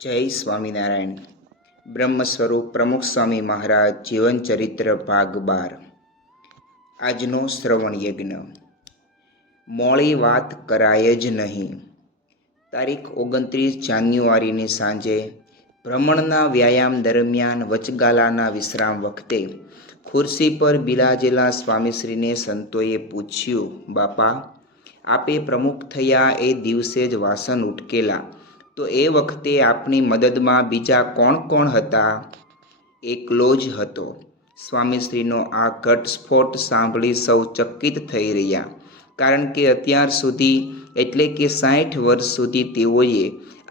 જય સ્વામિનારાયણ. બ્રહ્મ સ્વરૂપ પ્રમુખ સ્વામી મહારાજ જીવન ચરિત્ર ભાગ 12. આજનો શ્રવણ યજ્ઞ. મોડી વાત કરાય જ નહીં. તારીખ 29 જાન્યુઆરીની સાંજે ભ્રમણના વ્યાયામ દરમિયાન વચગાલાના વિશ્રામ વખતે ખુરશી પર બિરાજેલા સ્વામીશ્રીને સંતોએ પૂછ્યું, બાપા, આપે પ્રમુખ થયા એ દિવસે જ વાસણ ઉટકેલા, તો એ વખતે આપની મદદમાં બીજા કોણ કોણ હતા? એકલો જ હતો. સ્વામીશ્રીનો આ ઘટસ્ફોટ સાંભળી સૌ ચકિત થઈ રહ્યા, કારણ કે અત્યાર સુધી એટલે કે 60 વર્ષ સુધી તેઓએ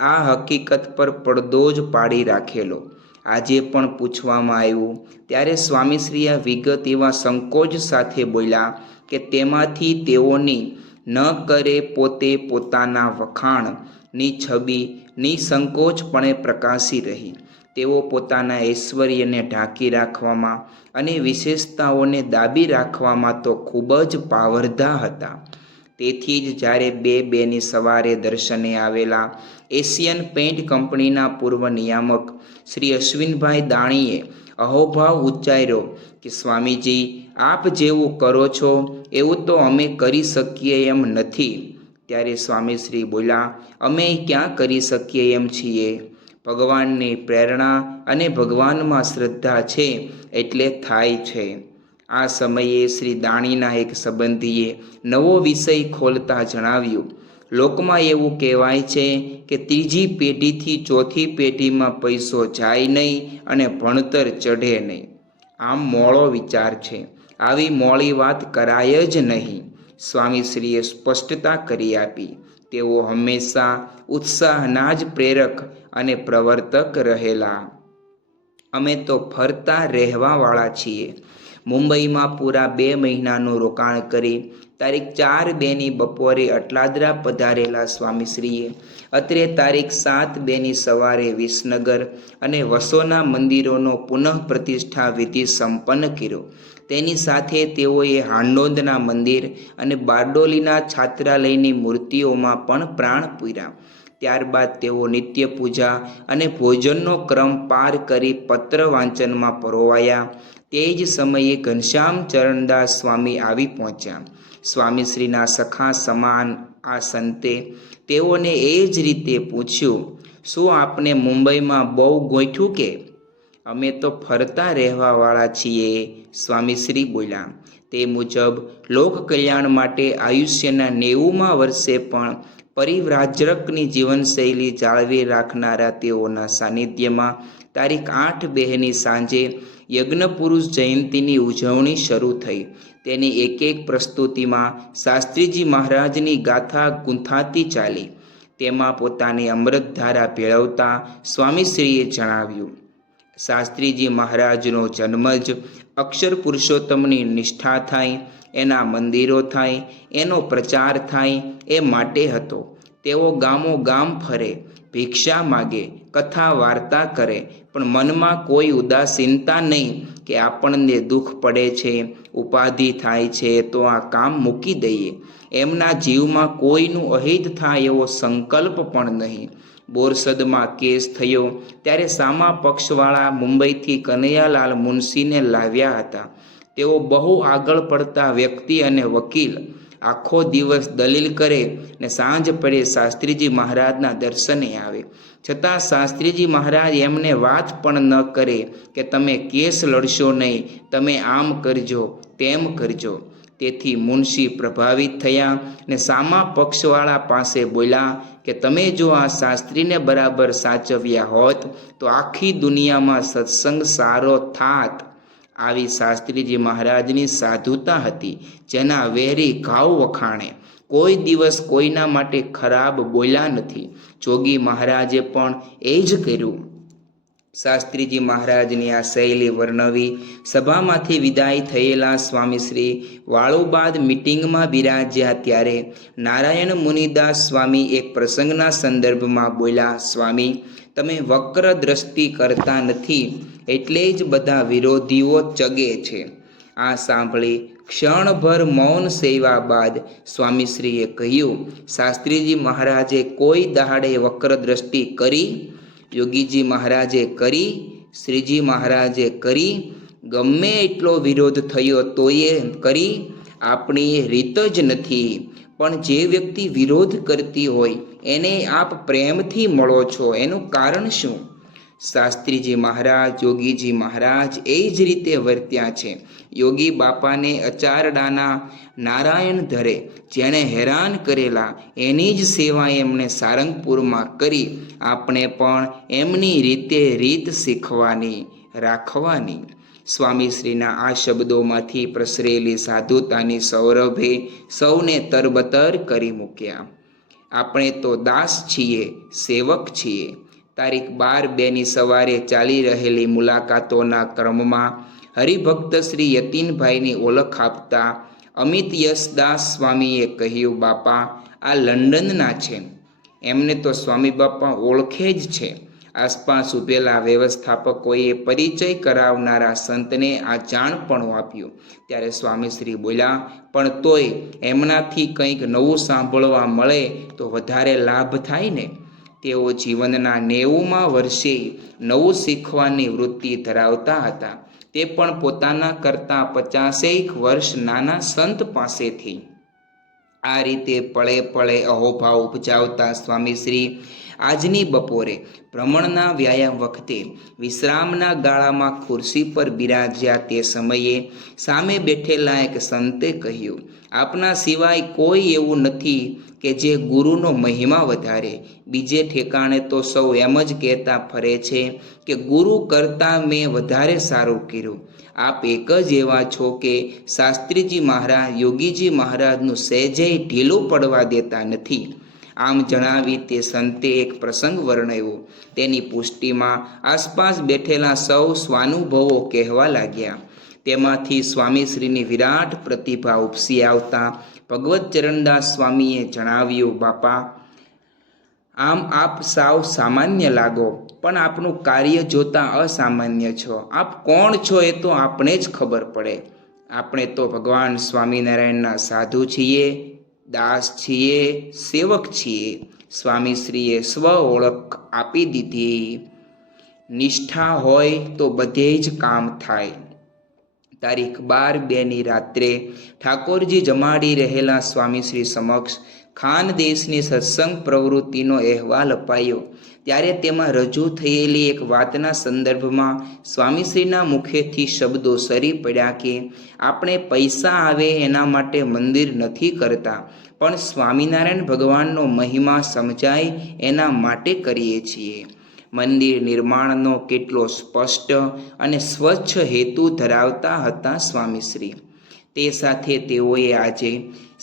આ હકીકત પર પડદો જ પાડી રાખેલો. આજે પણ પૂછવામાં આવ્યું ત્યારે સ્વામીશ્રીએ વિગત એવા સંકોચ સાથે બોલ્યા કે તેમાંથી તેઓની ન કરે પોતે પોતાના વખાણની છબી નિસંકોચપણે પ્રકાશી રહી. તેઓ પોતાના ઐશ્વર્યને ઢાંકી રાખવામાં અને વિશેષતાઓને દાબી રાખવામાં તો ખૂબ જ પાવરધા હતા. તેથી જ જ્યારે 2-2ની સવારે દર્શને આવેલા એશિયન પેઇન્ટ કંપનીના પૂર્વ નિયામક શ્રી અશ્વિનભાઈ દાણીએ અહોભાવ ઉચ્ચાર્યો કે સ્વામીજી, આપ જેવું કરો છો એવું તો અમે કરી શકીએ એમ નથી. ત્યારે સ્વામીશ્રી બોલ્યા, અમે ક્યાં કરી શકીએ એમ છીએ? ભગવાનની પ્રેરણા અને ભગવાનમાં શ્રદ્ધા છે એટલે થાય છે. આ સમયે શ્રી દાણીના એક સંબંધીએ નવો વિષય ખોલતા જણાવ્યું, લોકમાં એવું કહેવાય છે કે 3જી પેઢીથી 4થી પેઢીમાં પૈસો જાય નહીં અને ભણતર ચઢે નહીં. આમ મોળો વિચાર છે. આવી મોળી વાત કરાય જ નહીં. સ્વામીશ્રીએ સ્પષ્ટતા કરી આપી. તેઓ હંમેશા ઉત્સાહના જ પ્રેરક અને પ્રવર્તક રહેલા. અમે તો ફરતા રહેવાવાળા છીએ. મુંબઈમાં પૂરા 2 મહિનાનું રોકાણ કરી તારીખ 4/2ની બપોરે અટલાદરા પધારેલા સ્વામીશ્રીએ અત્રે તારીખ 7/2ની સવારે વિસનગર અને વસોના મંદિરોનો પુનઃ પ્રતિષ્ઠા વિધિ સંપન્ન કર્યો. તેની સાથે તેઓએ હાંડોદના મંદિર અને બારડોલીના છાત્રાલયની મૂર્તિઓમાં પણ પ્રાણ પૂર્યા. ત્યારબાદ તેઓ નિત્ય પૂજા અને ભોજનનો ક્રમ પાર કરી પત્ર વાંચનમાં પરોવાયા. તે જ સમયે ઘનશ્યામ ચરણદાસ સ્વામી આવી પહોંચ્યા. સ્વામીશ્રીના સખા સમાન આ સંતે તેઓને એ જ રીતે પૂછ્યું, શું આપને મુંબઈમાં બહુ ગોઠ્યું કે? અમે તો ફરતા રહેવાવાળા છીએ, સ્વામીશ્રી બોલ્યા. તે મુજબ લોક કલ્યાણ માટે આયુષ્યના 90મા વર્ષે પણ પરિવ્રાજકની જીવનશૈલી જાળવી રાખનારા તેઓના સાનિધ્યમાં તારીખ 8/2ની સાંજે યજ્ઞપુરુષ જયંતીની ઉજવણી શરૂ થઈ. તેની એક પ્રસ્તુતિમાં શાસ્ત્રીજી મહારાજની ગાથા ગૂંથાતી ચાલી. તેમાં પોતાની અમૃતધારા ભેળવતા સ્વામીશ્રીએ જણાવ્યું, શાસ્ત્રીજી મહારાજનો જન્મ જ અક્ષર પુરુષોત્તમની નિષ્ઠા થાય, એના મંદિરો થાય, એનો પ્રચાર થાય એ માટે હતો. તેઓ ગામો ગામ ફરે, ભિક્ષા માગે, કથા વાર્તા કરે, પણ મનમાં કોઈ ઉદાસીનતા નહીં કે આપણને દુઃખ પડે છે, ઉપાધિ થાય છે તો આ કામ મૂકી દઈએ. એમના જીવમાં કોઈનું અહિત થાય એવો સંકલ્પ પણ નહીં. બોરસદમાં કેસ થયો ત્યારે સામા પક્ષવાળા મુંબઈથી કનૈયાલાલ મુનશીને લાવ્યા હતા. તેઓ બહુ આગળ પડતા વ્યક્તિ અને વકીલ. આખો દિવસ દલીલ કરે ને સાંજ પડે શાસ્ત્રીજી મહારાજના દર્શને આવે. છતાં શાસ્ત્રીજી મહારાજ એમને વાત પણ ન કરે કે તમે કેસ લડશો નહીં, તમે આમ કરજો, તેમ કરજો. તેથી મુનશી પ્રભાવિત થયા ને સામા પક્ષવાળા પાસે બોલ્યા કે તમે જો આ શાસ્ત્રીને બરાબર સાચવ્યા હોત તો આખી દુનિયામાં સત્સંગ સારો થાત. આવી શાસ્ત્રીજી મહારાજની સાધુતા હતી, જેના વેરી ઘાવ વખાણે. કોઈ દિવસ કોઈના માટે ખરાબ બોલ્યા નથી. જોગી મહારાજે પણ એ જ કર્યું. શાસ્ત્રીજી મહારાજની આ શૈલી વર્ણવી સભામાંથી વિદાય થયેલા સ્વામીશ્રી વાળુબાદ મીટિંગમાં બિરાજ્યા ત્યારે નારાયણ મુનિદાસ સ્વામી એક પ્રસંગના સંદર્ભમાં બોલ્યા, સ્વામી, તમે વક્ર દ્રષ્ટિ કરતા નથી એટલે જ બધા વિરોધીઓ ચગે છે. આ સાંભળી ક્ષણભર મૌન સેવા બાદ સ્વામીશ્રીએ કહ્યું, શાસ્ત્રીજી મહારાજે કોઈ દહાડે વક્ર દ્રષ્ટિ કરી? યોગીજી મહારાજે કરી, શ્રીજી મહારાજે કરી, ગમે એટલો વિરોધ થયો તોય કરી. આપણી રીત જ નથી. પણ જે વ્યક્તિ વિરોધ કરતી હોય એને આપ પ્રેમથી મળો છો, એનું કારણ શું? શાસ્ત્રીજી મહારાજ, યોગીજી મહારાજ એ જ રીતે વર્ત્યા છે. યોગી બાપાને અચારડાના નારાયણ ધરે જેણે હેરાન કરેલા એની જ સેવા એમણે સારંગપુરમાં કરી. આપણે પણ એમની રીતે રીત શીખવાની, રાખવાની. સ્વામીશ્રીના આ શબ્દોમાંથી પ્રસરેલી સાધુતાની સૌરભે સૌને તરબતર કરી મૂક્યા. આપણે તો દાસ છીએ, સેવક છીએ. તારીખ 12/2ની સવારે ચાલી રહેલી મુલાકાતોના ક્રમમાં હરિભક્ત શ્રી યતીનભાઈની ઓળખ આપતા અમિત યશદાસ સ્વામીએ કહ્યું, બાપા આ લંડનના છે. એમને તો સ્વામી બાપા ઓળખે જ છે. આસપાસ ઊભેલા વ્યવસ્થાપકોએ પરિચય કરાવનારા સંતને આ જાણપણું આપ્યું. ત્યારે સ્વામીશ્રી બોલ્યા, પણ તોય એમનાથી કંઈક નવું સાંભળવા મળે તો વધારે લાભ થાય ને. તેઓ જીવનના 90મા વર્ષે નવું શીખવાની વૃત્તિ ધરાવતા હતા, તે પણ પોતાના કરતાં 50 વર્ષ નાના સંત પાસેથી. આ રીતે પળે પળે અહોભાવ ઉપજાવતા સ્વામીશ્રી આજની બપોરે ભ્રમણના વ્યાયામ વખતે વિશ્રામના ગાળામાં ખુરશી પર બિરાજ્યા તે સમયે સામે બેઠેલા એક સંતે કહ્યું, આપના સિવાય કોઈ એવું નથી કે જે ગુરુનો મહિમા વધારે. બીજે ઠેકાણે તો સૌ એમ જ કહેતા ફરે છે કે ગુરુ કરતાં મેં વધારે સારું કર્યું. આપ એક જ એવા છો કે શાસ્ત્રીજી મહારાજ, યોગીજી મહારાજનું સહેજેય ઢીલું પડવા દેતા નથી. આમ જણાવી તે સંતે એક પ્રસંગ વર્ણવ્યો. તેની પુષ્ટિમાં આસપાસ બેઠેલા સૌ સ્વાનુભવો કહેવા લાગ્યા. તેમાંથી સ્વામીશ્રીની વિરાટ પ્રતિભા ઉપસી આવતા ભગવત ચરણદાસ સ્વામીએ જણાવ્યું, બાપા આમ આપ સાવ સામાન્ય લાગો, પણ આપનું કાર્ય જોતા અસામાન્ય છો. આપ કોણ છો એ તો આપણે જ ખબર પડે. આપણે તો ભગવાન સ્વામિનારાયણના સાધુ છીએ, દાસ છીએ, સેવક છીએ. સ્વામીશ્રીએ સ્વ ઓળખ આપી દીધી. નિષ્ઠા હોય તો બધે જ કામ થાય. તારીખ 12/2ની રાત્રે ઠાકોરજી જમાડી રહેલા સ્વામીશ્રી સમક્ષ ખાનદેશની સત્સંગ પ્રવૃત્તિનો અહેવાલ અપાયો. ત્યારે તેમાં રજૂ થયેલી એક વાતના સંદર્ભમાં સ્વામીશ્રીના મુખેથી શબ્દો સરી પડ્યા કે આપણે પૈસા આવે એના માટે મંદિર નથી કરતા, પણ સ્વામિનારાયણ ભગવાનનો મહિમા સમજાય એના માટે કરીએ છીએ. મંદિર નિર્માણનો કેટલો સ્પષ્ટ અને સ્વચ્છ હેતુ ધરાવતા હતા સ્વામીશ્રી. તે સાથે તેઓએ આજે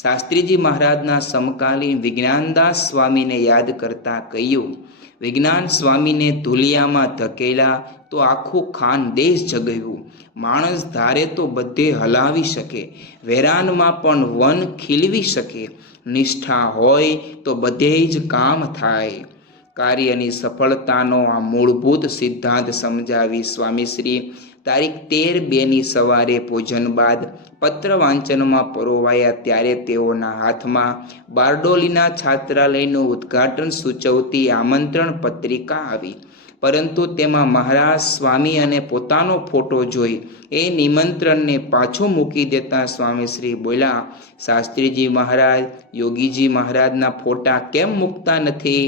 શાસ્ત્રીજી મહારાજના સમકાલીન વિજ્ઞાનદાસ સ્વામીને યાદ કરતા કહ્યું, વિજ્ઞાન સ્વામીને ધુલિયામાં ધકેલા તો આખું ખાનદેશ જગાવ્યું. માણસ ધારે તો બધે હલાવી શકે, વેરાનમાં પણ વન ખીલવી શકે. નિષ્ઠા હોય તો બધે જ કામ થાય. કાર્યની સફળતાનો આ મૂળભૂત સિદ્ધાંત સમજાવી સ્વામીશ્રી તારીખ 13/2ની સવારે ભોજન બાદ પત્ર વાંચનમાં પરોવાયા. ત્યારે તેઓના હાથમાં બારડોલીના છાત્રાલયનું ઉદ્ઘાટન સૂચવતી આમંત્રણ પત્રિકા આવી, પરંતુ તેમાં મહારાજ, સ્વામી અને પોતાનો ફોટો જોઈ એ નિમંત્રણને પાછું મૂકી દેતા સ્વામીશ્રી બોલ્યા, શાસ્ત્રીજી મહારાજ, યોગીજી મહારાજના ફોટા કેમ મૂકતા નથી?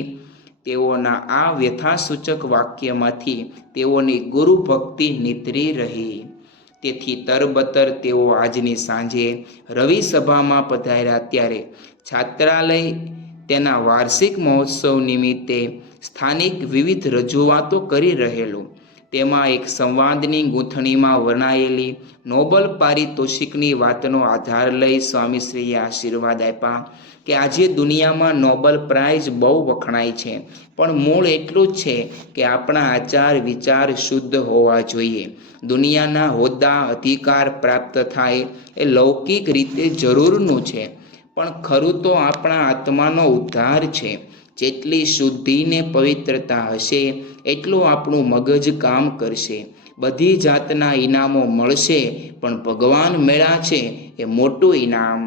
તેઓના આ વ્યથાસૂચક વાક્યમાંથી તેઓની ગુરુ ભક્તિ નીતરી રહી. તેથી તરબતર તેઓ આજની સાંજે રવિ સભામાં પધાર્યા. ત્યારે છાત્રાલય તેના વાર્ષિક મહોત્સવ નિમિત્તે સ્થાનિક વિવિધ રજૂઆતો કરી રહેલું. તેમાં એક સંવાદની ગૂંથણીમાં વર્ણાયેલી નોબલ પારિતોષિકની વાતનો આધાર લઈ સ્વામીશ્રીએ આશીર્વાદ આપ્યા કે આજે દુનિયામાં નોબલ પ્રાઇઝ બહુ વખણાય છે, પણ મૂળ એટલું જ છે કે આપણા આચાર વિચાર શુદ્ધ હોવા જોઈએ. દુનિયાના હોદ્દા અધિકાર પ્રાપ્ત થાય એ લૌકિક રીતે જરૂરનું છે, પણ ખરું તો આપણા આત્માનો ઉદ્ધાર છે. જેટલી શુદ્ધિ ને પવિત્રતા હશે એટલું આપણું મગજ કામ કરશે. બધી જાતના ઇનામો મળશે, પણ ભગવાન મેળા છે એ મોટું ઇનામ.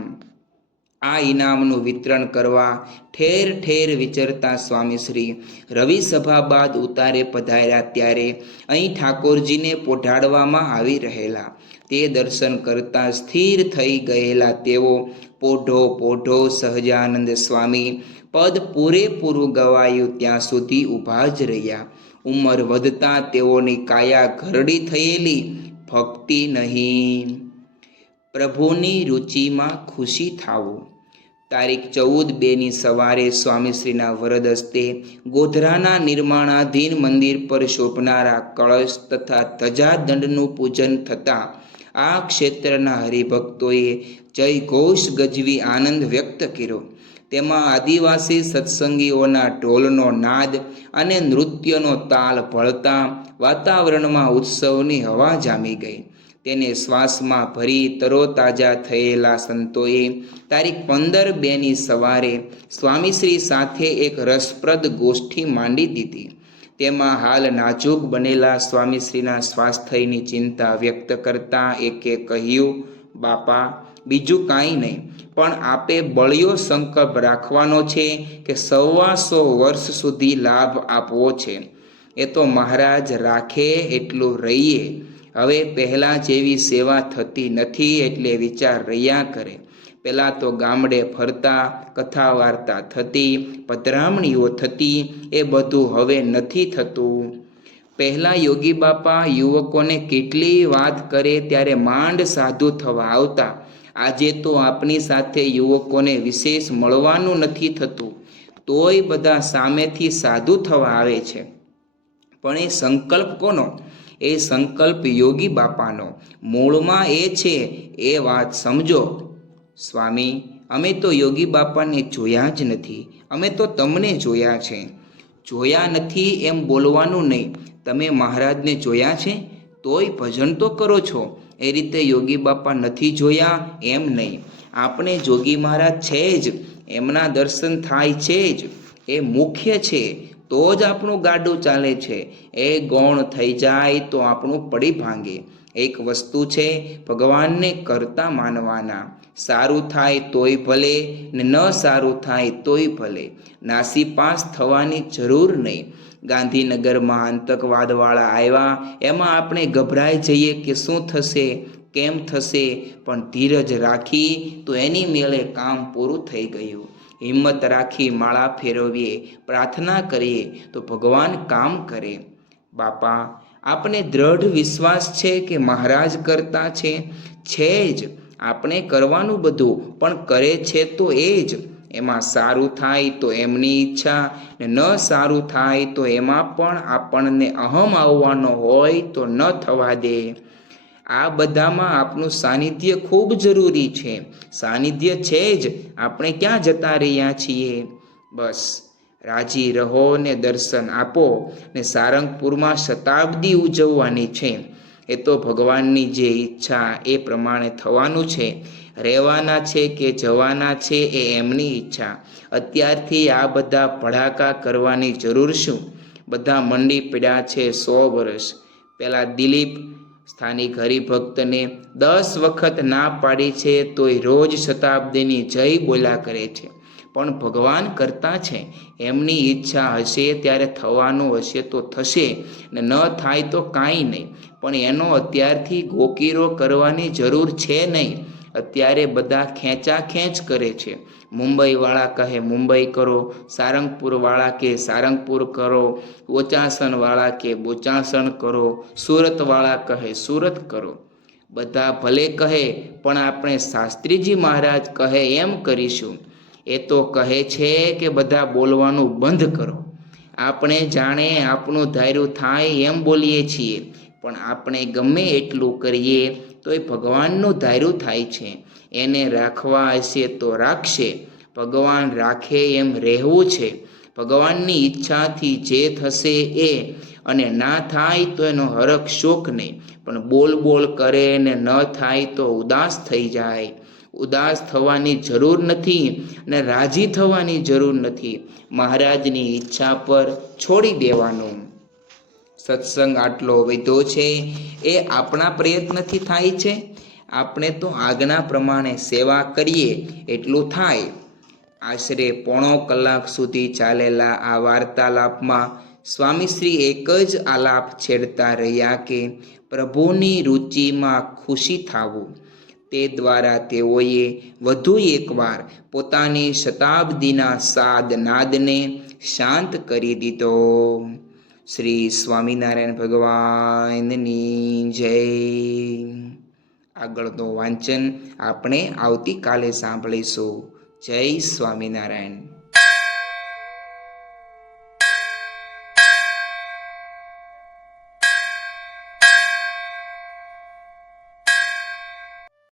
આ ઇનામનું વિતરણ કરવા ઠેર ઠેર વિચરતા સ્વામીશ્રી રવિ સભા બાદ ઉતારે પધાર્યા ત્યારે અહીં ઠાકોરજીને પોઢાડવામાં આવી રહેલા તે દર્શન કરતા સ્થિર થઈ ગયેલા તેઓ પોઢો પોઢો સહજાનંદ સ્વામી પદ પૂરેપૂરું ગવાયું ત્યાં સુધી ઊભા જ રહ્યા. ઉંમર વધતા તેઓની કાયા ઘરડી થયેલી, ભક્તિ નહીં. પ્રભુની રુચિમાં ખુશી થાવું. તારીખ 14/2ની સવારે સ્વામીશ્રીના વરદ હસ્તે ગોધરાના નિર્માણાધીન મંદિર પર શોભનારા કળશ તથા ધજાદંડનું પૂજન થતાં આ ક્ષેત્રના હરિભક્તોએ જય ઘોષ ગજવી આનંદ વ્યક્ત કર્યો. તેમાં આદિવાસી સત્સંગીઓના ઢોલનો નાદ અને નૃત્યનો તાલ ભળતા વાતાવરણમાં ઉત્સવની હવા જામી ગઈ. તેને શ્વાસમાં ભરી તરોતાજા થયેલા સંતોએ તારીખ 15/2ની સવારે સ્વામીશ્રી સાથે એક રસપ્રદ ગોષ્ઠી માંડી દીધી. તેમાં હાલ નાજુક બનેલા સ્વામીશ્રીના સ્વાસ્થ્યની ચિંતા વ્યક્ત કરતા એકે કહ્યું, બાપા, બીજું કાંઈ નહીં, પણ આપે બળિયો સંકલ્પ રાખવાનો છે કે 125 વર્ષ સુધી લાભ આપવો છે. એ તો મહારાજ રાખે એટલું રહીએ. હવે પહેલાં જેવી સેવા થતી નથી એટલે વિચાર રહ્યા કરે. પહેલાં તો ગામડે ફરતા, કથા વાર્તા થતી, પધરામણીઓ થતી, એ બધું હવે નથી થતું. પહેલાં યોગી બાપા યુવકોને કેટલી વાત કરે ત્યારે માંડ સાધુ થવા આવતા. આજે તો આપની સાથે યુવકોને વિશેષ મળવાનું નથી થતું, તોય બધા સામેથી સાધુ થવા આવે છે. પણ એ સંકલ્પ કોનો? એ સંકલ્પ યોગી બાપાનો. મૂળમાં એ છે એ વાત સમજો. સ્વામી, અમે તો યોગી બાપાને જોયા જ નથી, અમે તો તમને જોયા છે. જોયા નથી એમ બોલવાનું નહીં. તમે મહારાજને જોયા છે તોય ભજન તો કરો છો. એ રીતે યોગી બાપા નથી જોયા એમ નહીં. આપણે જોગી મહારાજ છે જ, એમના દર્શન થાય છે જ, એ મુખ્ય છે, તો જ આપણું ગાડું ચાલે છે. એ ગૌણ થઈ જાય તો આપણું પડી ભાંગે. એક વસ્તુ છે, ભગવાનને કરતા માનવાના. સારું થાય તોય ભલે ને ન સારું થાય તોય ભલે. નાસીપાસ થવાની જરૂર નહીં. ગાંધીનગરમાં આતંકવાદવાળા આવ્યા એમાં આપણે ગભરાઈ જઈએ કે શું થશે, કેમ થશે, પણ ધીરજ રાખી તો એની મેળે કામ પૂરું થઈ ગયું. હિંમત રાખી માળા ફેરવીએ, પ્રાર્થના કરીએ તો ભગવાન કામ કરે. બાપા, આપણે દ્રઢ વિશ્વાસ છે કે મહારાજ કરતા છે જ. આપણે કરવાનું બધું, પણ કરે છે તો એ જ. એમાં સારું થાય તો એમની ઈચ્છા, ને ન સારું થાય તો એમાં પણ આપણને અહમ આવવાનો હોય તો ન થવા દે. આ બધામાં આપનું સાનિધ્ય ખૂબ જરૂરી છે. સાનિધ્ય છે જ, આપણે ક્યાં જતા રહ્યા છીએ? બસ રાજી રહો ને દર્શન આપો. ને સારંગપુરમાં શતાબ્દી ઉજવવાની છે. એ તો ભગવાનની જે ઈચ્છા એ પ્રમાણે થવાનું છે. રહેવાના છે કે જવાના છે એ એમની ઈચ્છા. અત્યારથી આ બધા ભડાકા કરવાની જરૂર શું? બધા મંડી પડ્યા છે 100 વર્ષ. પેલા દિલીપ સ્થાનિક હરિભક્તને 10 વખત ના પાડી છે તોય રોજ શતાબ્દીની જય બોલ્યા કરે છે. પણ ભગવાન કરતા છે, એમની ઈચ્છા હશે ત્યારે થવાનું હશે તો થશે, ને ન થાય તો કાંઈ નહીં. પણ એનો અત્યારથી ગોકીરો કરવાની જરૂર છે નહીં. અત્યારે બધા ખેંચાખેંચ કરે છે. મુંબઈવાળા કહે મુંબઈ કરો, સારંગપુરવાળા કે સારંગપુર કરો, બોચાસણવાળા કે બોચાસણ કરો, સુરતવાળા કહે સુરત કરો. બધા ભલે કહે, પણ આપણે શાસ્ત્રીજી મહારાજ કહે એમ કરીશું. એ તો કહે છે કે બધા બોલવાનું બંધ કરો. આપણે જાણે આપણું ધાર્યું થાય એમ બોલીએ છીએ, પણ આપણે ગમે એટલું કરીએ તોય ભગવાનનું ધાર્યું થાય છે. એને રાખવા હશે તો રાખશે. ભગવાન રાખે એમ રહેવું છે. ભગવાનની ઈચ્છાથી જે થશે એ, અને ના થાય તો એનો હરખ શોક નહીં. પણ બોલ બોલ કરે ને ન થાય તો ઉદાસ થઈ જાય. ઉદાસ થવાની જરૂર નથી ને રાજી થવાની જરૂર નથી. મહારાજની ઈચ્છા પર છોડી દેવાનું. સત્સંગ આટલો વધ્યો છે એ આપણા પ્રયત્નથી થાય છે. આપણે તો આજ્ઞા પ્રમાણે સેવા કરીએ એટલું થાય. આશરે પોણો કલાક સુધી ચાલેલા આ વાર્તાલાપમાં સ્વામીશ્રી એક જ આલાપ છેડતા રહ્યા કે પ્રભુની રુચિમાં ખુશી થવું. તે દ્વારા તેઓએ વધુ એકવાર પોતાની શતાબ્દીના સાદ નાદને શાંત કરી દીધો. શ્રી સ્વામિનારાયણ ભગવાનની જય. આગળનું વાંચન આપણે આવતીકાલે સાંભળીશું. જય સ્વામિનારાયણ.